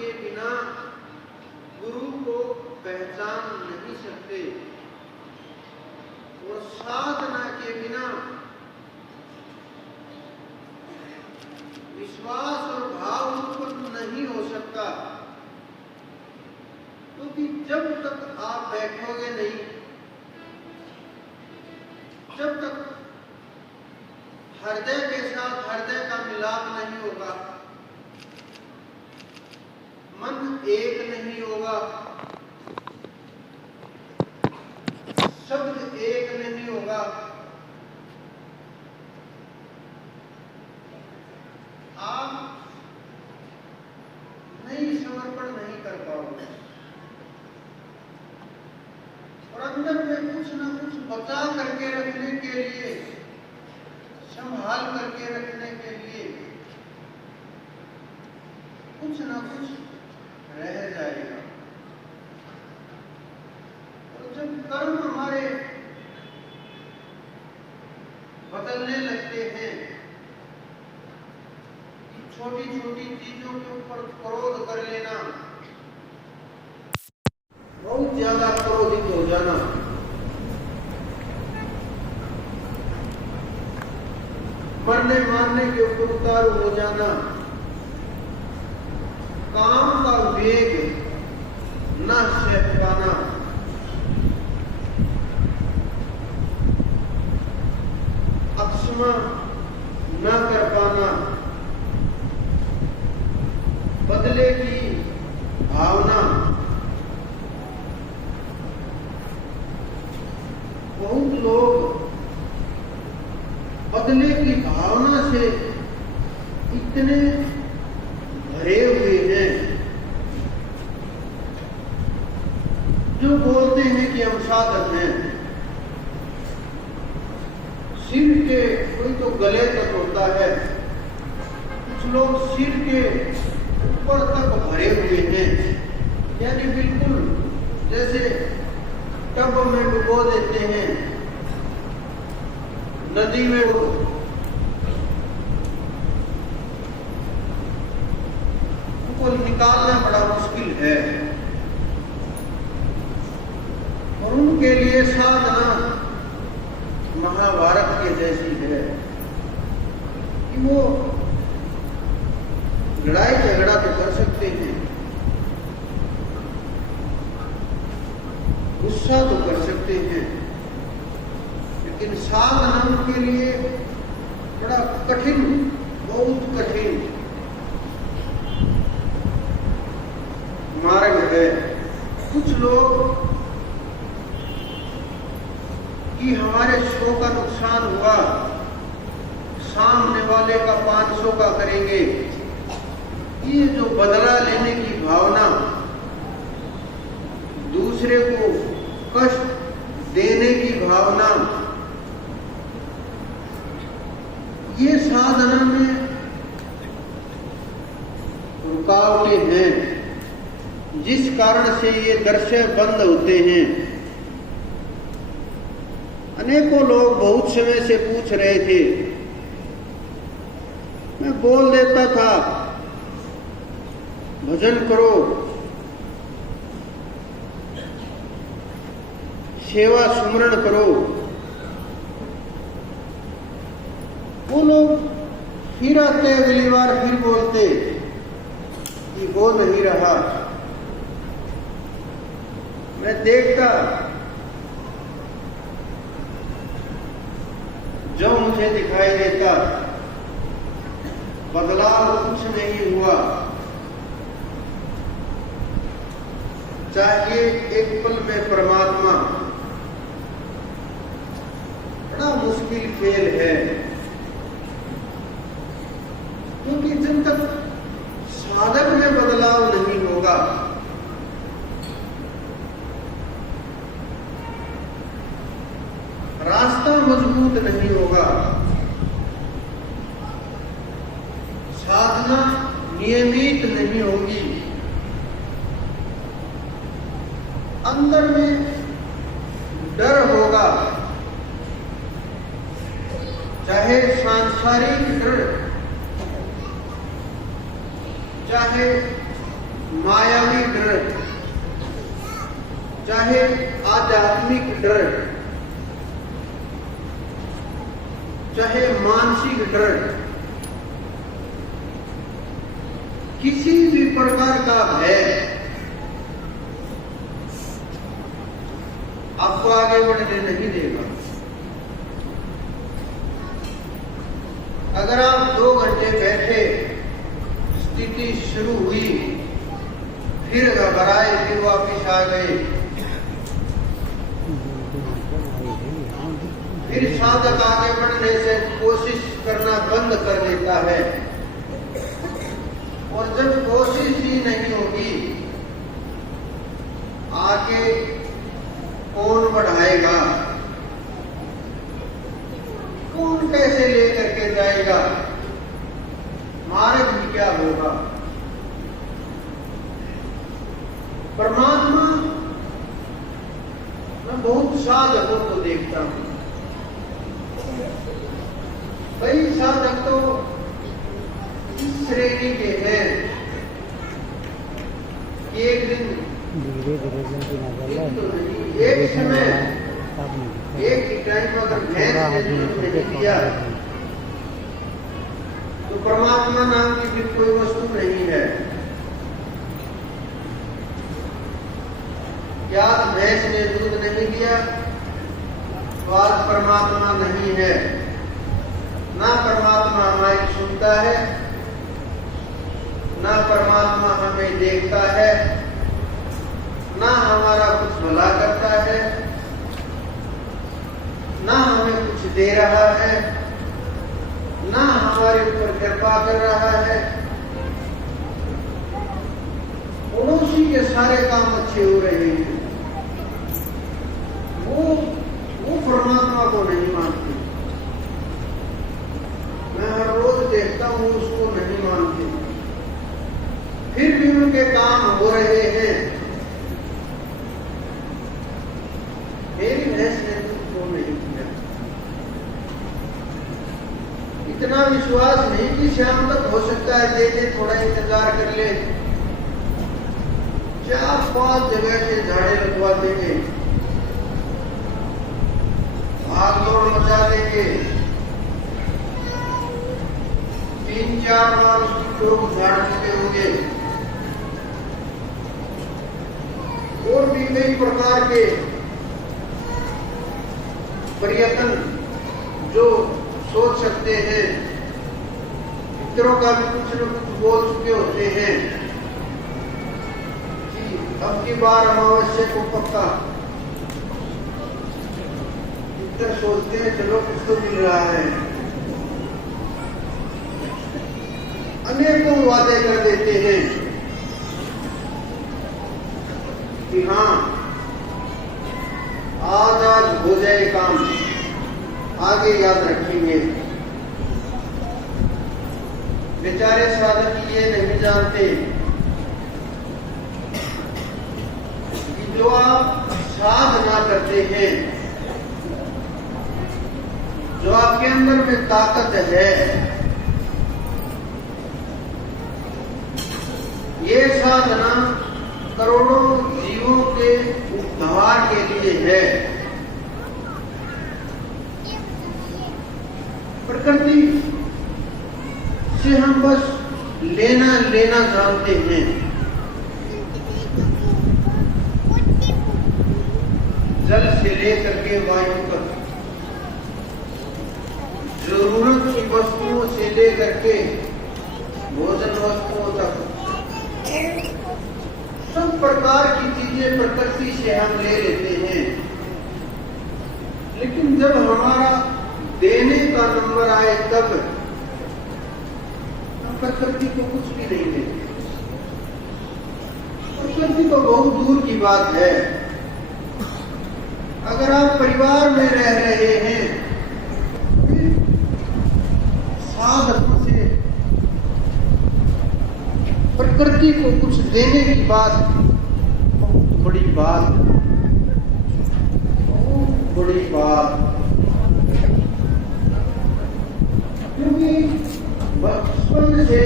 के बिना गुरु को पहचान नहीं सकते और साधना के बिना विश्वास और भाव उत्पन्न नहीं हो सकता। क्योंकि जब तक आप बैठोगे नहीं, जब तक हृदय के साथ हृदय का मिलाप नहीं होगा, मन एक नहीं होगा, शब्द एक नहीं होगा, आप नहीं समर्पण नहीं कर पाओगे और अंदर में कुछ ना कुछ बचा करके रखने के लिए, संभाल करके रखने के लिए कुछ ना कुछ रह जाएगा। और जब कर्म हमारे बदलने लगते हैं, छोटी छोटी चीजों के ऊपर क्रोध कर लेना, बहुत ज्यादा क्रोधित हो जाना, मरने मारने के ऊपर उतारू हो जाना, काम का वेग न सह पाना, अक्षमा न कर पाना, बदले की भावना, बहुत लोग बदले की भावना से इतने भरे हुए हैं जो बोलते हैं कि हम साधक हैं। सिर के कोई तो गले तक होता है, कुछ लोग सिर के ऊपर तक भरे हुए हैं, यानी बिल्कुल जैसे टब में डुबो देते हैं, नदी में उनको निकालना बड़ा मुश्किल है। और उनके लिए साधना महाभारत के जैसी है कि वो लड़ाई झगड़ा तो कर सकते हैं, गुस्सा तो कर सकते हैं, लेकिन साधना के लिए बड़ा कठिन, बहुत कठिन मार्ग है। कुछ लोग कि हमारे 100 का नुकसान हुआ, सामने वाले का 500 का करेंगे, ये जो बदला लेने की भावना, दूसरे को कष्ट देने की भावना, ये साधना में रुकावटें हैं, जिस कारण से ये दर्शय बंद होते हैं। अनेकों लोग बहुत समय से पूछ रहे थे, मैं बोल देता था भजन करो, सेवा सुमरण करो, वो लोग फिर आते, अगली बार फिर बोलते कि वो नहीं रहा। मैं देखता जो मुझे दिखाई देता, बदलाव कुछ नहीं हुआ। चाहिए एक पल में परमात्मा, बड़ा मुश्किल खेल है। क्योंकि जब तक साधक में बदलाव नहीं होगा, रास्ता मजबूत नहीं होगा, साधना नियमित नहीं होगी, अंदर में डर होगा, चाहे सांसारिक डर, चाहे मायावी डर, चाहे आध्यात्मिक डर, चाहे मानसिक डर, किसी भी प्रकार का भय आपको आगे बढ़ने नहीं देगा। अगर आप 2 घंटे बैठे, स्थिति शुरू हुई, फिर घबराए, फिर वापिस आ गए, फिर साधक आगे बढ़ने से कोशिश करना बंद कर देता है। और जब कोशिश ही नहीं होगी, आगे कौन बढ़ाएगा, कौन कैसे लेकर के जाएगा, मार्ग भी क्या होगा। परमात्मा, मैं बहुत साधकों को देखता हूं, कई साधक तो इस श्रेणी के हैं कि एक दिन एक समय एक ही टाइम अगर भैंस ने दूध नहीं दिया तो परमात्मा नाम की भी कोई वस्तु नहीं है। क्या भैंस ने दूध नहीं दिया तो आज परमात्मा नहीं है। ना परमात्मा हमारी सुनता है, ना परमात्मा हमें देखता है, ना हमारा कुछ भला करता है, ना हमें कुछ दे रहा है, ना हमारे ऊपर कृपा कर रहा है। पड़ोसी के सारे काम अच्छे हो रहे हैं, वो परमात्मा को नहीं मानते। मैं हर रोज देखता हूं उसको नहीं मानते, फिर भी उनके काम हो रहे हैं। मेरी भैंस ने तुमको नहीं किया। इतना विश्वास नहीं कि शाम तक हो सकता है दे दे, थोड़ा इंतजार कर ले, 4-5 जगह से झाड़े लगवा देंगे, भाग दौड़ मचा देंगे, 3-4 बार उसकी लोग झाड़ चुके होंगे, और भी कई प्रकार के प्रयत्न जो सोच सकते हैं, मित्रों का भी कुछ न कुछ बोल चुके होते हैं कि अब की बार अमावस्या को पक्का। मित्र सोचते हैं चलो कुछ तो मिल रहा है, अनेकों वादे कर देते हैं कि हाँ आज हो जाए काम, आगे याद रखेंगे। बेचारे साधक ये नहीं जानते कि जो आप साधना करते हैं, जो आपके अंदर में ताकत है, ये साधना करोड़ों जीवों के उद्धार के लिए है। प्रकृति से हम बस लेना जानते हैं। जल से लेकर के वायु तक, जरूरत की वस्तुओं से लेकर के भोजन वस्तुओं तक, सब प्रकार की चीजें प्रकृति से हम ले लेते हैं। लेकिन जब हमारा देने का नंबर आए तब हम प्रकृति को कुछ भी नहीं देते। प्रकृति तो बहुत दूर की बात है। अगर आप परिवार में रह रहे हैं, फिर साधकों से प्रकृति को कुछ देने की बात बहुत बड़ी बात, बहुत बड़ी बात। क्योंकि बचपन से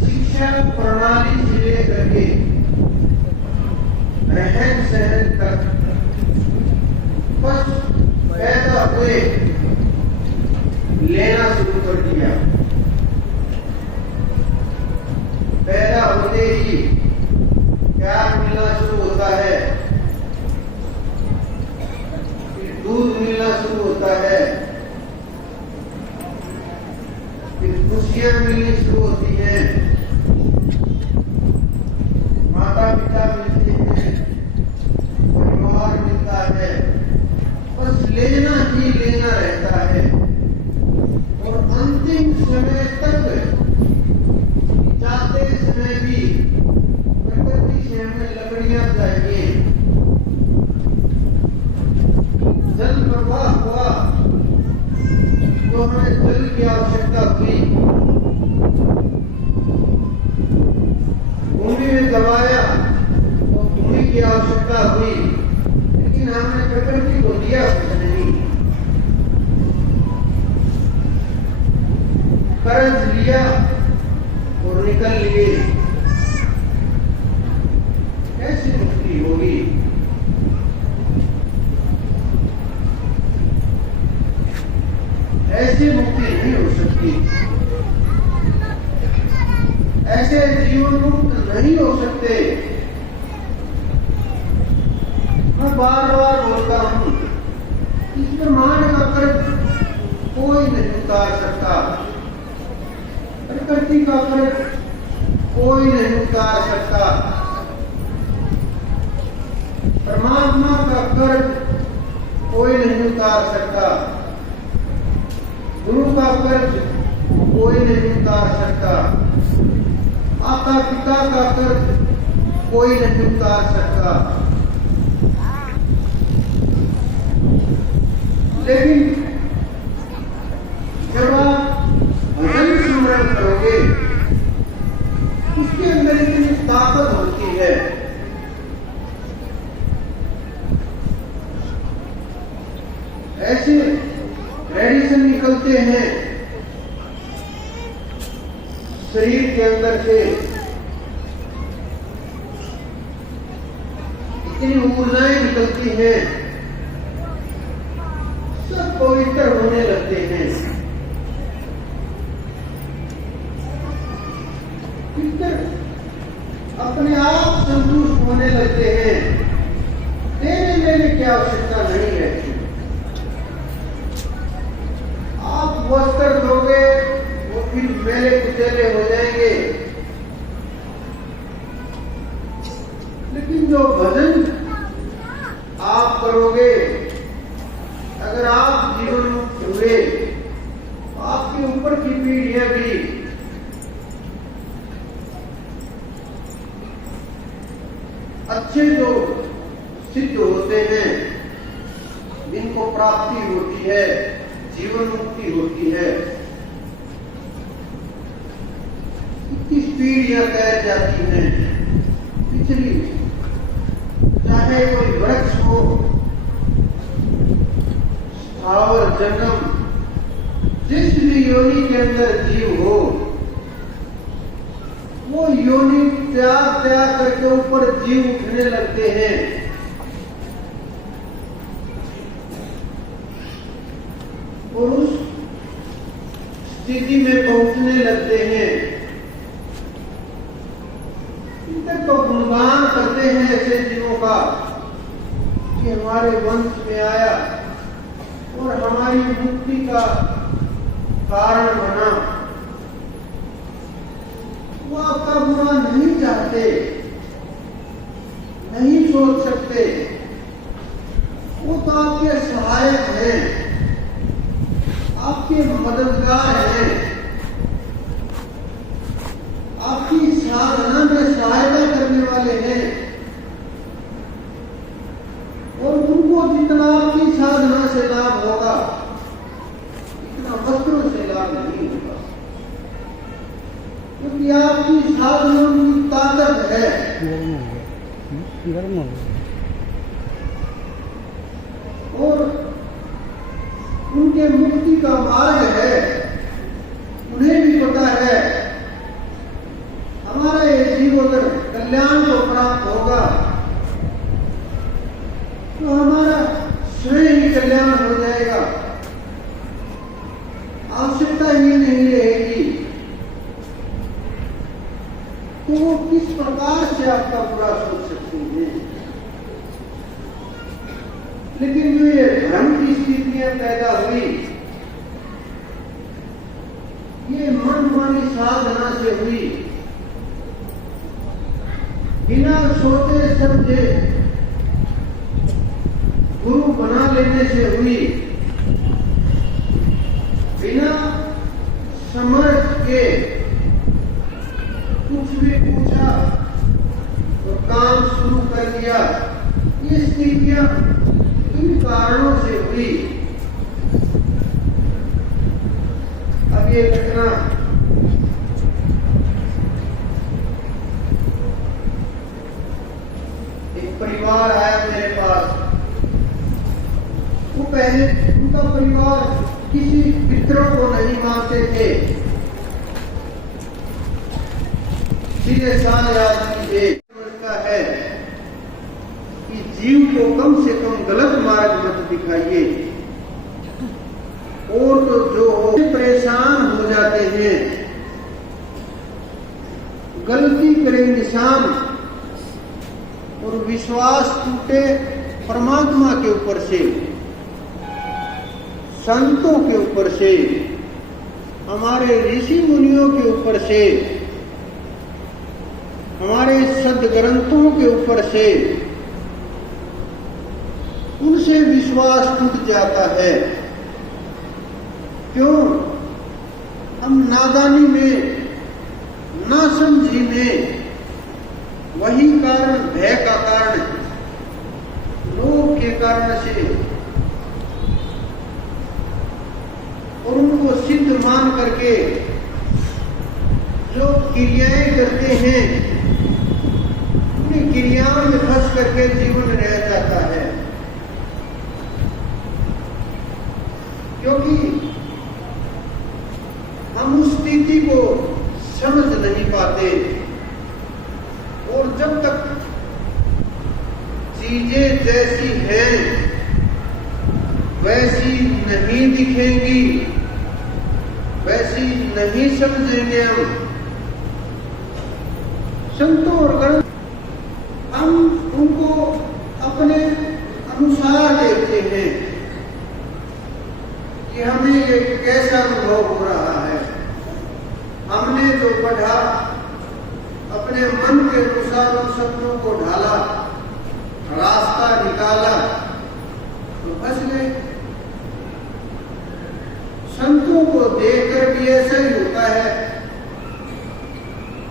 शिक्षा शिक्षा प्रणाली से लेकर के रहन सहन तक बस पैदा हुए लेना शुरू कर दिया। पैदा होते ही प्यार मिलना शुरू होता है, फिर दूध मिलना शुरू होता है, फिर खुशियां मिलनी शुरू होती हैं, माता पिता मिलते हैं, परिवार मिलता है, बस लेना ही लेना रहता है। और अंतिम समय तक जाते समय भी प्रकृति से हमें लकड़ियां चाहिए, जल प्रवाह हुआ तो हमें जल की आवश्यकता हुई, भूमि में दबाया तो भूमि की आवश्यकता हुई, लेकिन हमने प्रकृति को दिया कुछ नहीं। कर्ज लिया और निकल लिए, कैसी मुक्ति होगी? ऐसी मुक्ति नहीं हो सकती, ऐसे जीवन मुक्त नहीं हो सकते। मैं बार बार बोलता हूं, इस ब्रह्मांड का कर्ज कोई नहीं उतार सकता, प्रकृति का कर्ज कोई नहीं उतार सकता, परमात्मा का कर्ज कोई नहीं उतार सकता, गुरु का कर्ज कोई नहीं उतार सकता, माता पिता का कर्ज कोई नहीं उतार सकता। लेकिन जब आप भजन स्मरण करोगे, उसके अंदर इतनी ताकत होती है, ऐसे रेडिएशन निकलते हैं शरीर के अंदर से, इतनी ऊर्जाएं निकलती हैं, सब पवित्र होने लगते हैं, अपने आप संतुष्ट होने लगते हैं, देने लेने की आवश्यकता नहीं रहती। आप वस्त्र दोगे वो फिर मेले कुचेले हो जाएंगे, लेकिन जो भजन आप करोगे, अगर आप जीवन मुक्त हुए तो आपके ऊपर की पीढ़ियां भी अच्छे जो सिद्ध होते हैं, जिनको प्राप्ति होती है, जीवन मुक्ति होती है, इतनी पीढ़ियां तैर जाती हैं, पिछली चाहे कोई वृक्ष हो, स्थावर जंगम, जिस भी योनि के अंदर जीव हो, वो योनि त्याग त्याग करके ऊपर जीव उठने लगते हैं। और उस स्थिति में पहुंचने लगते हैं, इनका तो गुणगान करते हैं ऐसे जीवों का कि हमारे वंश में आया और हमारी मुक्ति का कारण बना। वो आपका बुरा नहीं चाहते, नहीं सोच सकते, वो तो आपके सहायक हैं, आपके मददगार हैं, आपकी साधना में सहायता करने वाले हैं। और उनको जितना आपकी साधना से लाभ होगा, इतना वस्त्रों से लाभ नहीं होगा, क्योंकि आपकी साधना की ताकत है। और उनके मुक्ति का मार्ग है, उन्हें भी पता है। हमारा ये जीव अगर कल्याण को प्राप्त होगा तो हमारा स्वयं ही कल्याण हो जाएगा, आवश्यकता ही नहीं रहेगी। तो वो किस प्रकार से आपका बुरा सोच सकते हैं। लेकिन जो ये धर्म की स्थितियां पैदा हुई, ये मनमानी साधना से हुई, बिना सोचे समझे गुरु बना लेने से हुई, बिना समझ के कुछ भी पूछा और काम शुरू कर दिया। ये स्थितियां इन कारणों से हुई। अब ये घटना एक परिवार आया मेरे पास। वो पहले उनका परिवार किसी पितरों को नहीं मानते थे, सीधे साधे आदमी थे। समझता है कि जीव को कम से कम गलत मार्ग मत दिखाइए, और तो जो परेशान हो जाते हैं, गलती करे इंसान और विश्वास टूटे परमात्मा के ऊपर से, संतों के ऊपर से, हमारे ऋषि मुनियों के ऊपर से, हमारे सदग्रंथों के ऊपर से, उनसे विश्वास टूट जाता है। क्यों? हम नादानी में, नासमझी में, वही कारण, भय का कारण, लोभ के कारण से, और उनको सिद्ध मान करके जो क्रियाएं करते हैं, उन्हीं क्रियाओं में फंस करके जीवन रह जाता है। क्योंकि हम उस स्थिति को समझ नहीं पाते, और जब तक चीजें जैसी हैं वैसी नहीं दिखेंगी, वैसी नहीं समझेंगे हम संतों और ग्रंथ, हम उनको अपने अनुसार देखते हैं कि हमें ये कैसा अनुभव हो रहा है। हमने जो पढ़ा, अपने मन के अनुसार उन शब्दों को ढाला, रास्ता निकाला तो फंस गए। संतों को देखकर भी ऐसा ही होता है।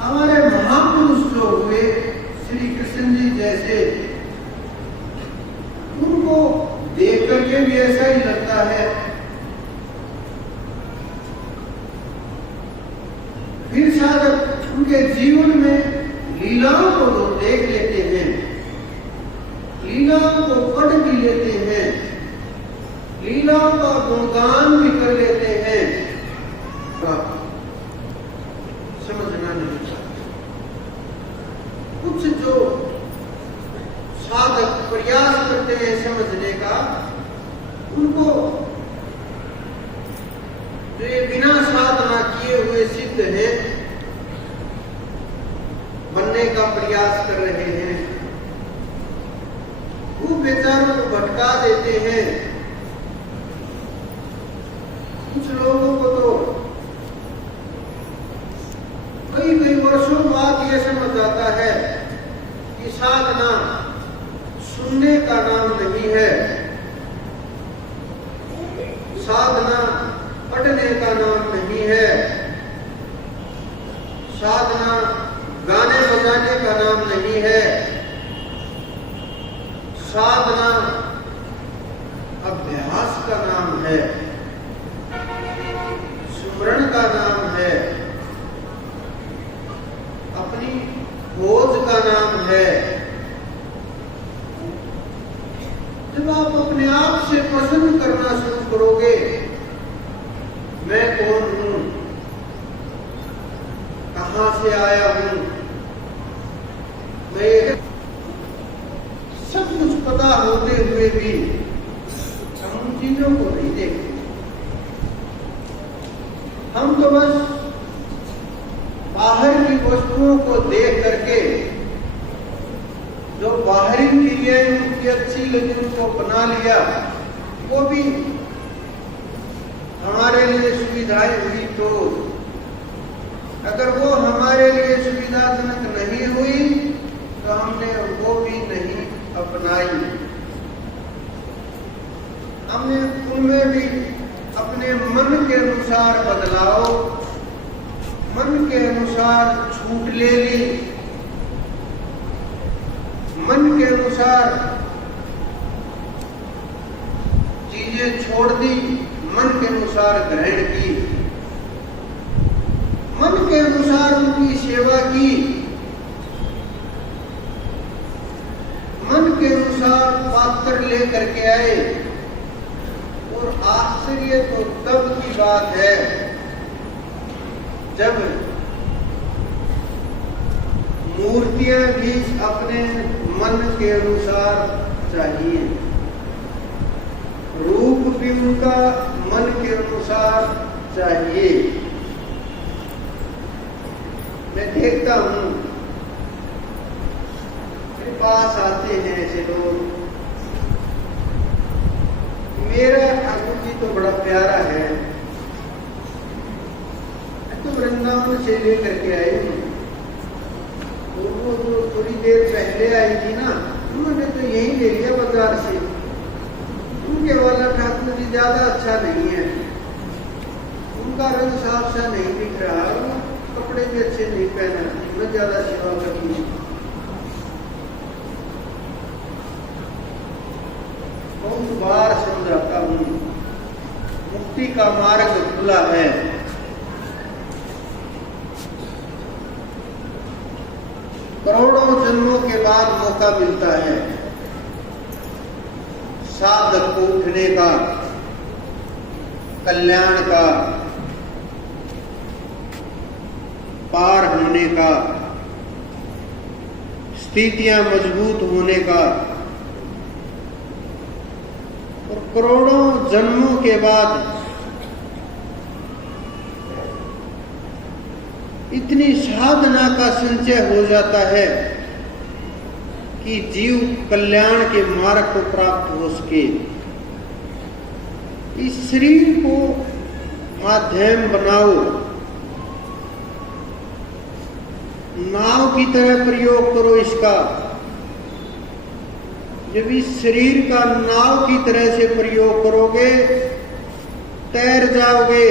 हमारे महापुरुष जो हुए, श्री कृष्ण जी जैसे, उनको देख करके भी ऐसा ही लगता है। फिर साधक उनके जीवन में लीलाओं को तो देख लेते हैं, लीलाओं को पढ़ भी लेते हैं, लीलाओं का गुणगान भी कर लेते हैं, समझना नहीं चाहते। कुछ जो साधक प्रयास करते हैं समझने का, उनको जो ये बिना साधना किए हुए सिद्ध हैं, बनने का प्रयास कर रहे हैं, वो बेचारों को भटका देते हैं। कुछ लोगों को तो कई वर्षों बाद ये समझ आता है कि साधना सुनने का नाम नहीं है, साधना पढ़ने का नाम नहीं है, साधना गाने बजाने का नाम नहीं है, साधना अभ्यास का नाम है, सुमरण का नाम है, अपनी खोज का नाम है। जब आप अपने आप से पसंद करना शुरू करोगे, मैं कौन हूं, कहां से आया हूं, होते हुए भी हम उन चीजों को नहीं देखते। हम तो बस बाहर की वस्तुओं को देख करके जो बाहरी चीजें उनकी अच्छी लगी उनको बना लिया, वो भी हमारे लिए सुविधाएं हुई तो अगर वो हमारे लिए सुविधाजनक नहीं हुई तो हमने वो भी नहीं अपनाई। हमने उनमें भी अपने मन के अनुसार बदलाव, मन के अनुसार छूट ले ली, मन के अनुसार चीजें छोड़ दी, मन के अनुसार ग्रहण की, मन के अनुसार उनकी सेवा की, मन के अनुसार पात्र लेकर के आए। और आश्चर्य तो तब की बात है जब मूर्तियां भी अपने मन के अनुसार चाहिए, रूप भी उनका मन के अनुसार चाहिए। मैं देखता हूं मेरे पास आते हैं ऐसे लोग, मेरा ठाकुर जी तो बड़ा प्यारा है, मैं तो वृंदावन से लेकर के आई हूँ। वो जो थोड़ी देर पहले आई थी ना, उन्होंने तो यही ले लिया बाजार से। उनके वाला ठाकुर जी ज्यादा अच्छा नहीं है, उनका रंग साफ सा नहीं दिख रहा, कपड़े भी अच्छे नहीं पहना, मैं ज्यादा सेवा करती हूँ। बहुत बार समझाता हूँ, मुक्ति का मार्ग खुला है। करोड़ों जन्मों के बाद मौका मिलता है साधक को उठने का, कल्याण का, पार होने का, स्थितियां मजबूत होने का। और करोड़ों जन्मों के बाद इतनी साधना का संचय हो जाता है कि जीव कल्याण के मार्ग को प्राप्त हो सके। इस शरीर को माध्यम बनाओ, नाव की तरह प्रयोग करो इसका। जब इस शरीर का नाव की तरह से प्रयोग करोगे, तैर जाओगे।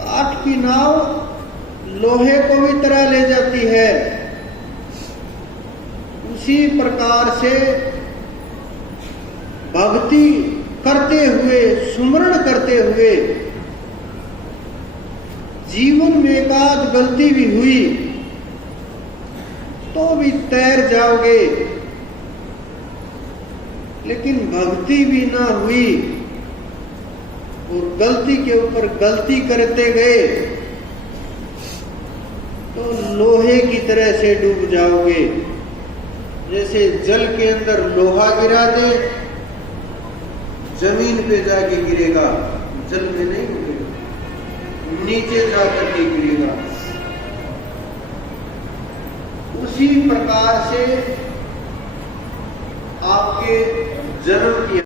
काठ की नाव लोहे को भी तरह ले जाती है। उसी प्रकार से भक्ति करते हुए, सुमरण करते हुए, जीवन में एकाध गलती भी हुई तो भी तैर जाओगे, लेकिन भक्ति भी ना हुई और गलती के ऊपर गलती करते गए तो लोहे की तरह से डूब जाओगे। जैसे जल के अंदर लोहा गिरा दे, जमीन पे जाके गिरेगा, जल में नहीं गिरेगा, नीचे जाकर के गिरेगा। उसी प्रकार से आपके जन्म की